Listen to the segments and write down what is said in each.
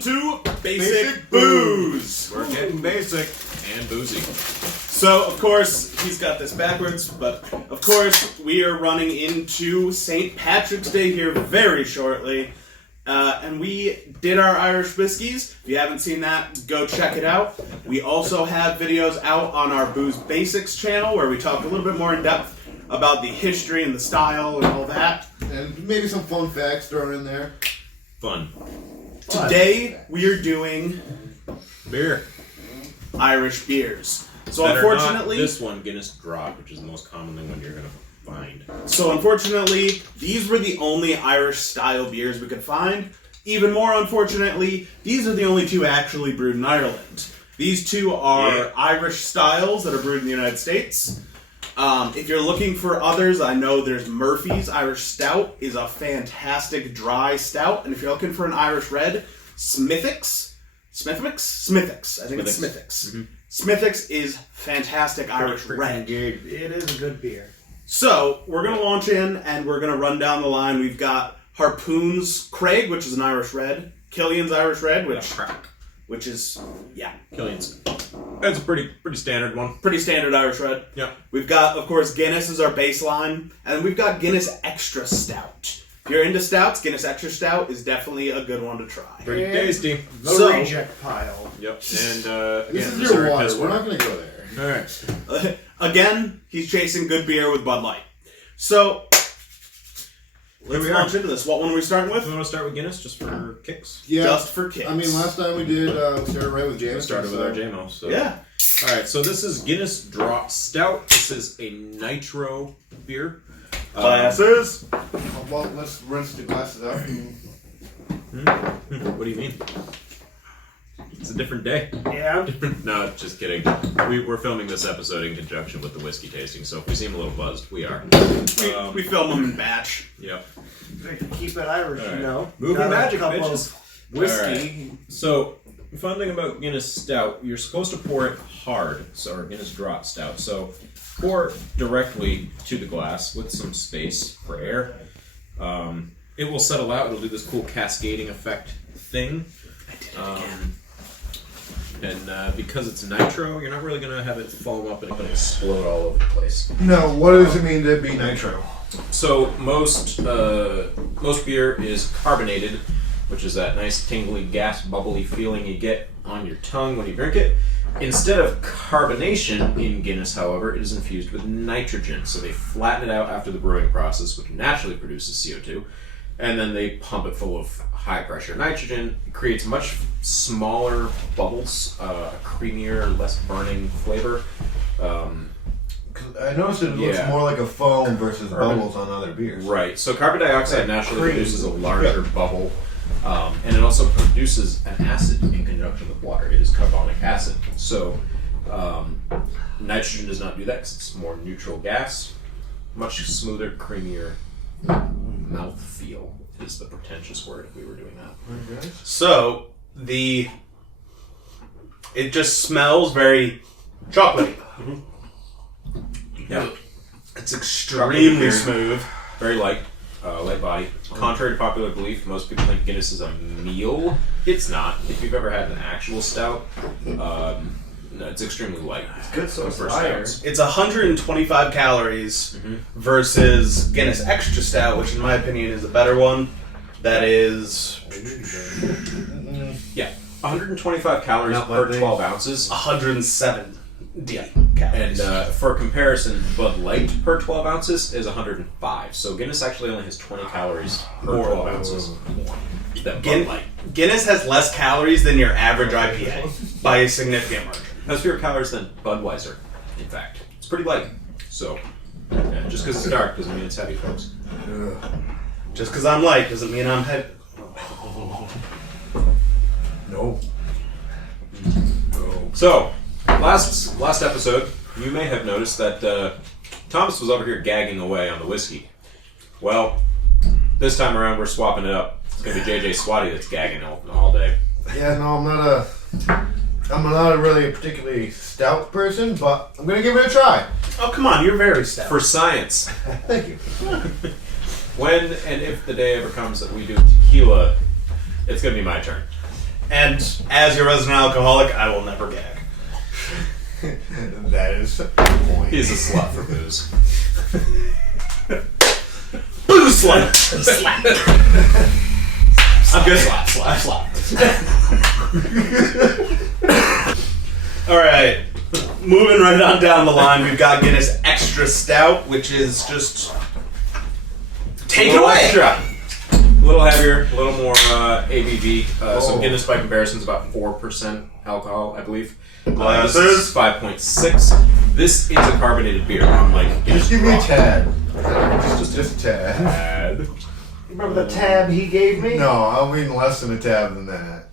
to Basic Booze. We're getting basic and boozy. So, of course, he's got this backwards, but of course, we are running into St. Patrick's Day here very shortly. And we did our Irish whiskeys. If you haven't seen that, go check it out. We also have videos out on our Booze Basics channel where we talk a little bit more in depth about the history and the style and all that. And maybe some fun facts thrown in there. Fun. Today, we are doing Beer. Irish beers. So Better unfortunately, not this one, Guinness Draught, which is the most commonly one you're going to find. So unfortunately, these were the only Irish-style beers we could find. Even more unfortunately, these are the only two actually brewed in Ireland. These two are Irish styles that are brewed in the United States. If you're looking for others, I know there's Murphy's Irish Stout is a fantastic dry stout. And if you're looking for an Irish red, Smithwick's. I think it's Smithwick's. Mm-hmm. Smithwick's is fantastic Irish red. It is a good beer. So, we're going to launch in, and we're going to run down the line. We've got Harpoon's Craig, which is an Irish red. Killian's Irish red, which is, Killian's. That's a pretty standard one. pretty standard Irish red. Yeah. We've got, of course, Guinness is our baseline, and then we've got Guinness Extra Stout. If you're into stouts, Guinness Extra Stout is definitely a good one to try. Pretty tasty. The reject pile. Yep. And, This again, is Missouri your water. piss We're water. not going to go there. Alright. Again, he's chasing good beer with Bud Light. So, let's we are. launch into this. What one are we starting with? We want to start with Guinness just for kicks? Yeah. Just for kicks. I mean, last time we did, we started right with James. We started with our JMO. So. Yeah. Alright, so this is Guinness Draught Stout. This is a nitro beer. Glasses. Well, let's rinse the glasses out. What do you mean? It's a different day. Yeah. No, just kidding. We're filming this episode in conjunction with the whiskey tasting, so if we seem a little buzzed, we are. We film them in batch. Yep. Keep it Irish, All right. you know. Movie Got a magic, couple bitches. of whiskey. So, the fun thing about Guinness Stout, you're supposed to pour it hard, or Guinness Draught Stout. So, pour directly to the glass with some space for air. It will settle out. It'll do this cool cascading effect thing. I did it again. And because it's nitro, you're not really going to have it foam up and explode all over the place. No, what does it mean to be nitro? So most beer is carbonated, which is that nice tingly gas bubbly feeling you get on your tongue when you drink it. Instead of carbonation in Guinness, however, it is infused with nitrogen. So they flatten it out after the brewing process, which naturally produces CO2, and then they pump it full of high pressure nitrogen. It creates much smaller bubbles, a creamier, less burning flavor. I noticed it looks more like a foam versus bubbles on other beers. Right. So carbon dioxide naturally produces a larger bubble, and it also produces an acid in conjunction with water. It is carbonic acid. So nitrogen does not do that because it's more neutral gas. Much smoother, creamier mouthfeel is the pretentious word if we were doing that. Okay. So, it just smells very chocolatey. Yeah. It's extremely smooth. Very light, light body. Contrary to popular belief, most people think Guinness is a meal. It's not. If you've ever had an actual stout, no, it's extremely light. It's good source For of iron. stouts. It's 125 calories versus Guinness Extra Stout, which in my opinion is a better one. That is 125 calories Not per my thing. 12 ounces. 107 And calories. for comparison, Bud Light per 12 ounces is 105. So Guinness actually only has 20 calories per 12 ounces more than Bud Light. Guinness has less calories than your average IPA by a significant margin. Has fewer calories than Budweiser, in fact. It's pretty light. So, just because it's dark doesn't mean it's heavy, folks. Just because I'm light doesn't mean I'm heavy. No. So, last episode, you may have noticed that Thomas was over here gagging away on the whiskey. Well, this time around we're swapping it up. It's going to be JJ Swatty that's gagging all day. Yeah, no, I'm not a really particularly stout person, but I'm gonna give it a try. Oh, come on, you're very stout. For science. Thank you. When and if the day ever comes that we do tequila, it's going to be my turn. And as your resident alcoholic, I will never gag. That is the point. He's a slut for booze. Booze slut! Slap! I'm good. Slap. Alright. Moving right on down the line, we've got Guinness Extra Stout, which is just... Take it away! Extra. A little heavier, a little more ABV. So Guinness by comparison is about 4% alcohol, I believe. This is 5.6. This is a carbonated beer, unlike Guinness. Just give me a Raw. tad. Just a tad. Tad. Remember the tab he gave me? No, I'll mean less than a tab than that.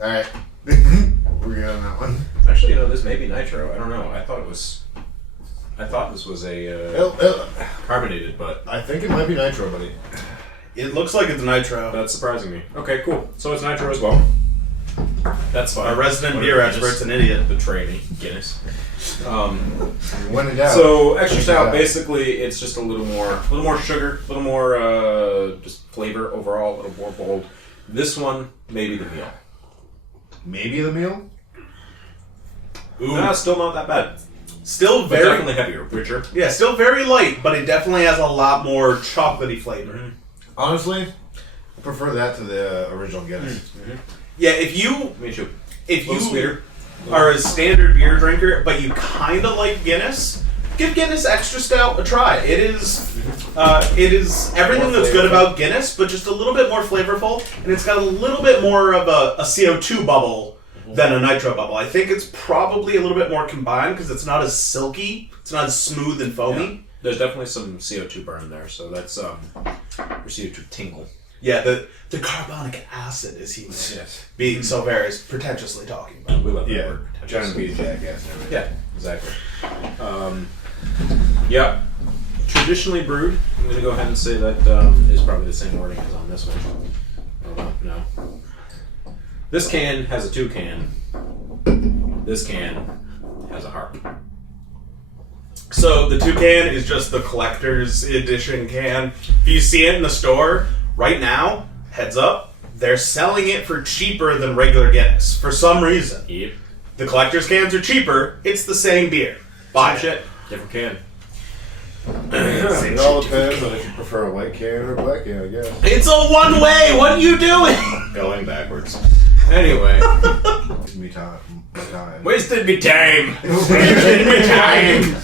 Alright. We're good on that one. Actually, this may be nitro. I don't know. I thought this was a carbonated, but I think it might be nitro, buddy. It looks like it's nitro. that's surprising me. Okay, cool. So it's nitro as well. That's fine. Our resident Whatever, beer Guinness. expert's an idiot. Betray me, Guinness. When in doubt. So extra stout, Yeah. basically, it's just a little more sugar, a little more just flavor overall, a little more bold. This one, maybe the meal. Maybe the meal? Ooh. Nah, still not that bad. Still But very... definitely heavier, richer. Yeah, still very light, but it definitely has a lot more chocolatey flavor. Honestly, I prefer that to the original Guinness. Yeah, if you Me too. if A little you sweeter. are a standard beer drinker, but you kind of like Guinness, give Guinness Extra Stout a try. It is everything More that's good flavorful. about Guinness, but just a little bit more flavorful, and it's got a little bit more of a CO2 bubble than a nitro bubble. I think it's probably a little bit more combined because it's not as silky, it's not as smooth and foamy. Yeah. There's definitely some CO2 burn there, so that's your CO2 tingle. Yeah, the carbonic acid, as he was Yes. being so very pretentiously talking about. We love that Yeah. word. John B. Jackass and everything. Yeah, exactly. Yeah. Traditionally brewed. I'm going to go ahead and say that is probably the same wording as on this one. No. This can has a toucan. This can has a harp. So the toucan is just the collector's edition can. If you see it in the store right now, heads up, they're selling it for cheaper than regular Guinness for some reason. Yep. The collector's cans are cheaper. It's the same beer. Buy Same it. shit. Different can. It all depends on if you prefer a white can or a black can, I guess. It's a one way. What are you doing? Going backwards. Anyway. Give me time. Wasted me time. Wasted me time.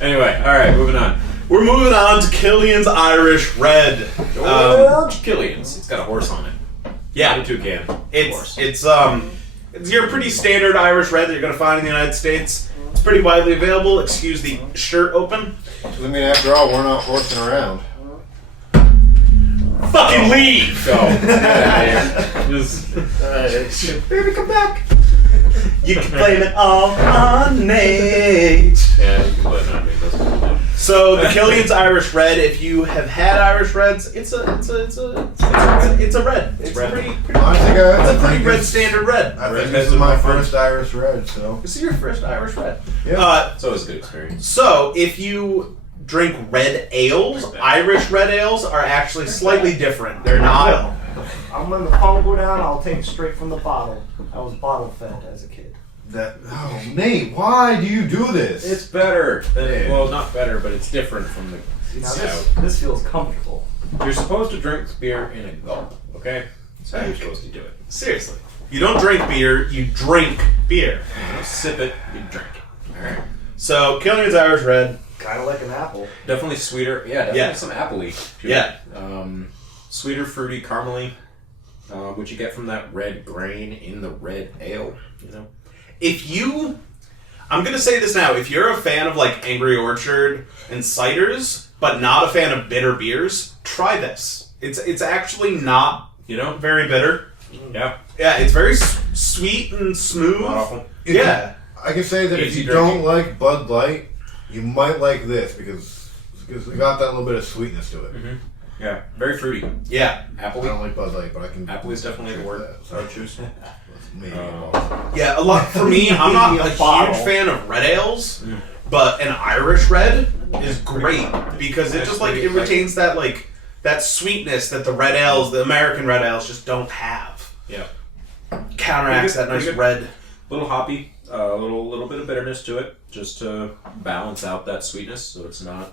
Anyway, alright, moving on. We're moving on to Killian's Irish Red. George Killian's. It's got a horse on it. Yeah, Not a toucan. it's your pretty standard Irish Red that you're gonna find in the United States. It's pretty widely available. Excuse the shirt open. I mean, after all, we're not horsing around. Fucking leave. Go. Just, Baby, come back. You can blame it all on Nate. yeah, you can blame it on me. That's what I do. So the Killian's Irish Red. If you have had Irish Reds, it's a red. It's red. pretty Honestly, guys, it's a pretty red standard red. I think this is my first Irish Red, so. This is your first Irish Red. Yeah. It's always a good experience. So if you drink red ales, Irish red ales are actually slightly different. They're not. I'm when the phone go down, I'll take it straight from the bottle. I was bottle fed as a kid. Nate, why do you do this? It's better. Yeah. Well, not better, but it's different from the See, now stout. this feels comfortable. You're supposed to drink beer in a gulp, okay? That's how you're supposed to do it. Seriously. You don't drink beer, you drink beer. You don't sip it, you drink it. Alright. So Killian's Irish Red. Kind of like an apple. Definitely sweeter. Yeah, definitely Yeah. some appley. to Yeah. it. Sweeter, fruity, caramely, which you get from that red grain in the red ale, you know? I'm gonna say this now, if you're a fan of like Angry Orchard and ciders, but not a fan of bitter beers, try this. It's actually not, very bitter. Yeah. Yeah, it's very sweet and smooth. Not awful. Yeah. I can say that if Easy you drinking. don't like Bud Light, you might like this because it got that little bit of sweetness to it. Mm-hmm. Yeah. Very fruity. Yeah. I Appley. don't like Bud Light, but I can. Apple is definitely the word. that, I would choose. Maybe. Yeah, a lot for me, I'm not a A huge bottle. fan of red ales, but an Irish red is great because it That's just like pretty it retains that like that sweetness that the red ales, the American red ales, just don't have. Yeah. Counteracts that nice red. Little hoppy, a little bit of bitterness to it, just to balance out that sweetness, so it's not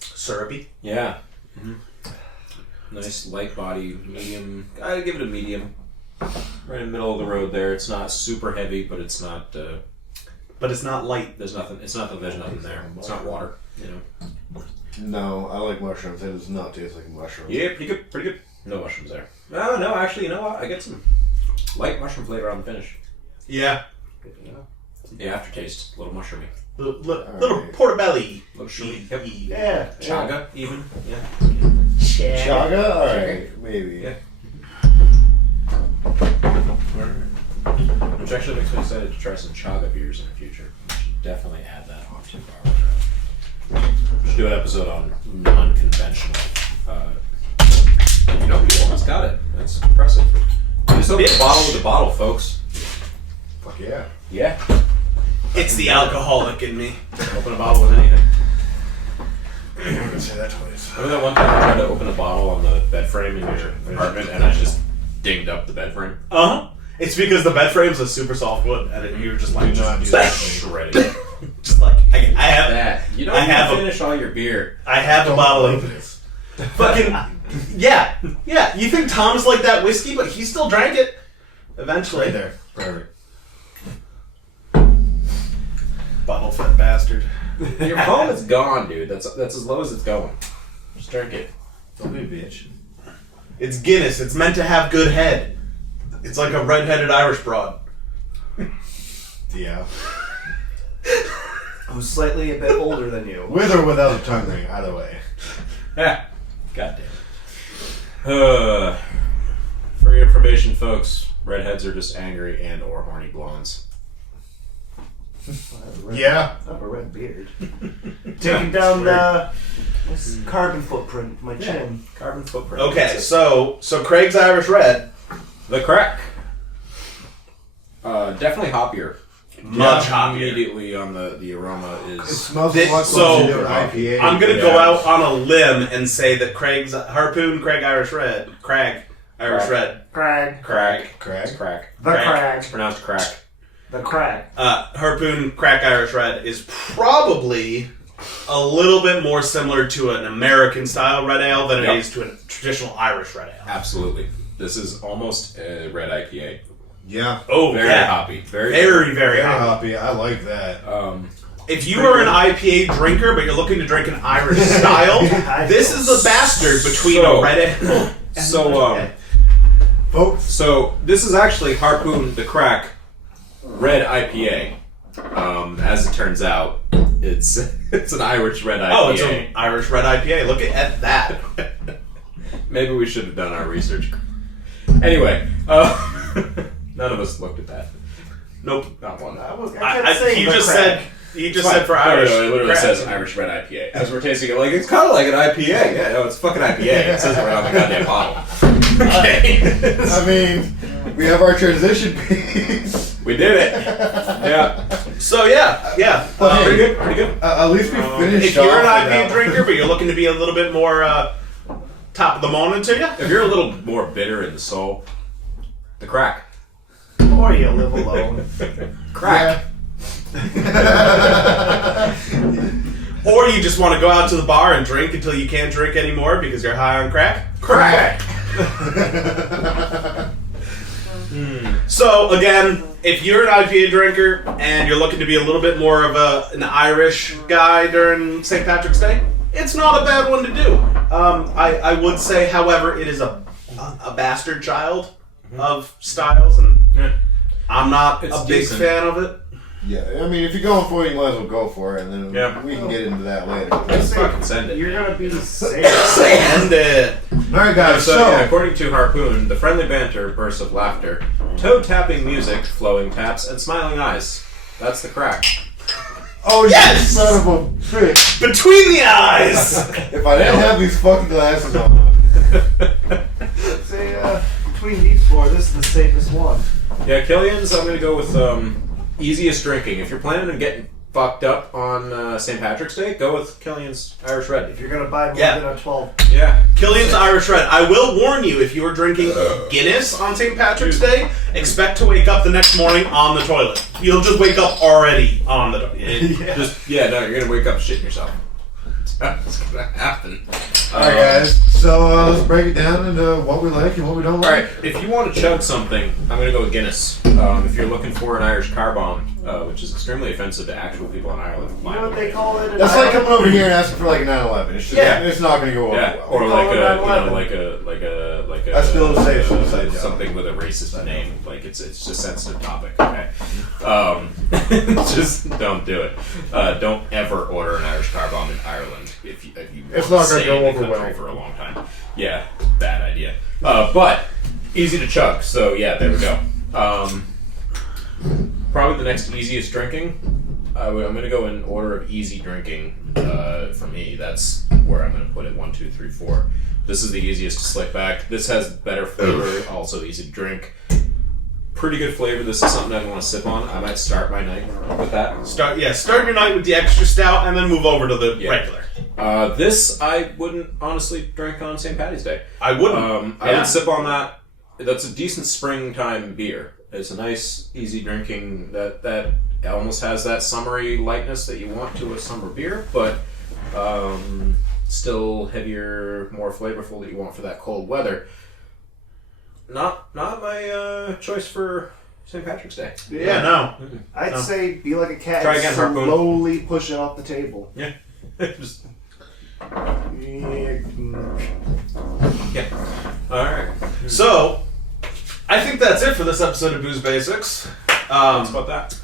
Syrupy. Yeah. Mm-hmm. Nice light body, medium. I'd give it a medium. Right in the middle of the road there. It's not super heavy, but it's not. But it's not light. There's nothing. It's not that there's nothing there. It's not water. You know. No, I like mushrooms. It does not taste like mushrooms. Yeah, pretty good. Pretty good. No mushrooms there. No. Actually, you know what? I get some light mushroom flavor on the finish. Yeah. The aftertaste, a little mushroomy. Little portobello. Little shroomy. Yep. Yeah. Chaga, even. Yeah. Chaga? Alright, maybe. Yeah. Which actually makes me excited to try some chaga beers in the future. We should definitely add that onto our. We should do an episode on non-conventional. You almost got it. That's impressive. You just open the bottle with the bottle, folks. Fuck yeah. Yeah. It's the alcoholic in me. Open a bottle with anything. I'm gonna say that twice. Remember that one time I tried to open a bottle on the bed frame in your apartment and I just dinged up the bed frame? Uh-huh. It's because the bed frame's a super soft wood, and you're just like, Do not do that. Shredded. just like, I have That. You don't I even have finish all your beer. I have a bottle of this. fucking, yeah. You think Tom's like that whiskey, but he still drank it eventually. Right there. Perfect. Bottle fed bastard. Your phone is gone, dude. That's as low as it's going. Just drink it. Don't be a bitch. It's Guinness. It's meant to have good head. It's like a red-headed Irish broad. Yeah. Who's slightly a bit older than you. With or without a tongue ring, either way. Yeah. God damn it. For your information, folks, redheads are just angry and or horny blondes. Yeah. I have a red beard. Taking down this carbon footprint, my chin. Carbon footprint. Okay, so Craig's Irish Red. The crack. Definitely hoppier. Much hoppier. Immediately on the aroma It is. smells This- like so, an IPA. I'm gonna Yeah. go out on a limb and say that Craig Irish Red. Crag. Crag. Crag. Craig. It's crack. The crag. It's pronounced crack. The crag. Harpoon Crack Irish Red is probably a little bit more similar to an American style red ale than it Yep. is to a traditional Irish red ale. Absolutely. This is almost a red IPA. Yeah. Oh, Very yeah. hoppy. Very Very Very hoppy. hoppy. I like that. If you are an IPA drinker, but you're looking to drink an Irish style, this is a bastard between So- a red ale and Folks. So this is actually Harpoon the Crack Red IPA. As it turns out, it's an Irish red IPA. Oh, it's an Irish red IPA. Look at that. Maybe we should have done our research. Anyway, none of us looked at that. Nope. Not one. I kept saying He the just crag. said for Irish. It literally crack. says Irish red IPA. As we're tasting it, like it's kind of like an IPA. Yeah, no, it's fucking IPA. It says it right on the goddamn bottle. Okay. I mean, we have our transition piece. We did it. Yeah. So yeah. Pretty good. Pretty good. At least we finished If you're an off IPA with that. drinker, but you're looking to be a little bit more top of the morning to you, If you're a little more bitter in the soul, the crack. Or you live alone. Crack. or you just want to go out to the bar and drink until you can't drink anymore because you're high on crack. Crack. So again, if you're an IPA drinker and you're looking to be a little bit more of an Irish guy during St. Patrick's Day, it's not a bad one to do. I would say, however, it is a bastard child of styles, and I'm not It's a big decent. fan of it. Yeah, I mean, if you're going for it, you might as well go for it, and then Yeah. we can get into that later. Let's fucking send it. You're gonna be safe. And Alright, guys, So, so. yeah, according to Harpoon, the friendly banter, bursts of laughter, toe-tapping music, flowing taps, and smiling eyes. That's the crack. Oh, Yes! you son of a bitch. between the eyes. If I didn't have these fucking glasses on. Say, between these four, this is the safest one. Yeah, Killian's, I'm going to go with easiest drinking. If you're planning on getting fucked up on St. Patrick's Day, go with Killian's Irish Red. If you're gonna buy more Yeah. than a 12, Yeah. Killian's Irish Red. I will warn you, if you are drinking Guinness on St. Patrick's Day, expect to wake up the next morning on the toilet. You'll just wake up already on the toilet. No, you're gonna wake up shitting yourself. That's gonna happen. Alright, guys. So let's break it down into what we like and what we don't like. Alright, if you want to chug something, I'm going to go with Guinness. If you're looking for an Irish car bomb, which is extremely offensive to actual people in Ireland. you know what they call it? That's like coming over here and asking for like a 911. It's just, it's not going to go over Yeah, well. or They like call it a, 9/11. like a. That's still a safe suicide job. Something with a racist name. Like it's just a sensitive topic. Okay, just don't do it. Don't ever order an Irish car bomb in Ireland if you It's want not to gonna stay go in the over country well. for a long time. Yeah, bad idea. But easy to chug. So yeah, there we go. Probably the next easiest drinking. I'm going to go in order of easy drinking for me. That's where I'm going to put it. 1, 2, 3, 4. This is the easiest to slick back. This has better flavor, also easy to drink. Pretty good flavor. This is something I want to sip on. I might start my night with that. Start your night with the extra stout and then move over to the regular. This I wouldn't honestly drink on St. Patty's Day. I wouldn't. I would sip on that. That's a decent springtime beer. It's a nice, easy drinking that almost has that summery lightness that you want to a summer beer, but still heavier, more flavorful that you want for that cold weather. Not my choice for St. Patrick's Day. Yeah, no. I'd say be like a cat Try and again, Harpoon. slowly push it off the table. Yeah. Just, Yeah. yeah. Alright. So, I think that's it for this episode of Booze Basics. That's about that.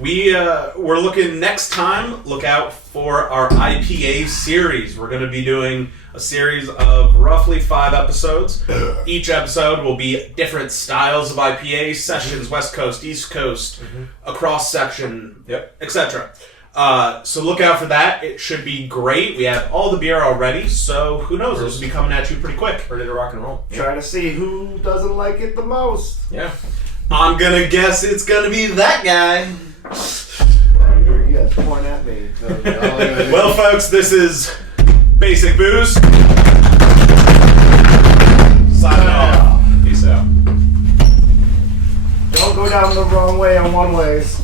We're looking next time. Look out for our IPA series. We're going to be doing a series of roughly 5 episodes. Each episode will be different styles of IPA, sessions, West Coast, East Coast, a cross section, etc. So look out for that. It should be great. We have all the beer already, so who knows? This will be coming at you pretty quick. Ready to rock and roll. Try to see who doesn't like it the most. Yeah. I'm going to guess it's going to be that guy. You guys pouring at me. Well, folks, this is Basic Booze. Signing off. Peace out. Don't go down the wrong way on one ways.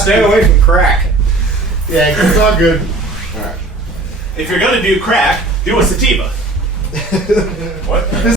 Stay away from crack. Yeah, it's all good. If you're going to do crack, do a sativa. What?